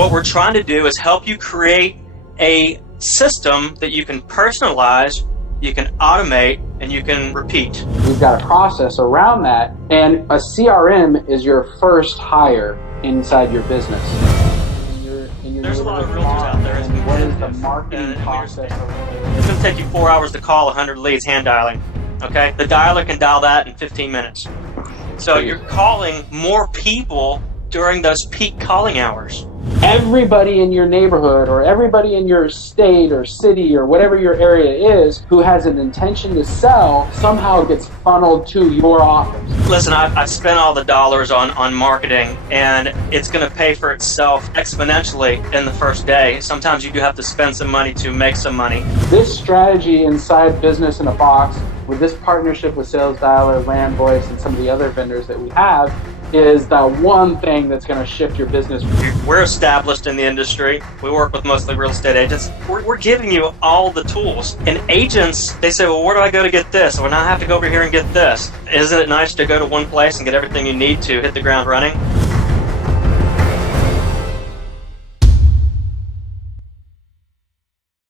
What we're trying to do is help you create a system that you can personalize, you can automate, and you can repeat. We've got a process around that, and a CRM is your first hire inside your business. There's a lot of realtors out there. And what is the marketing process? It's going to take you 4 hours to call 100 leads hand dialing. Okay? The dialer can dial that in 15 minutes. So you're calling more people during those peak calling hours. Everybody in your neighborhood or everybody in your state or city or whatever your area is who has an intention to sell somehow gets funneled to your office. Listen, I've spent all the dollars on marketing, and it's going to pay for itself exponentially in the first day. Sometimes you do have to spend some money to make some money. This strategy inside Business in a Box, with this partnership with Sales Dialer, Land Voice, and some of the other vendors that we have, is the one thing that's going to shift your business. We're established in the industry. We work with mostly real estate agents. We're giving you all the tools. And agents, they say, well, where do I go to get this? Well, now I have to go over here and get this. Isn't it nice to go to one place and get everything you need to hit the ground running?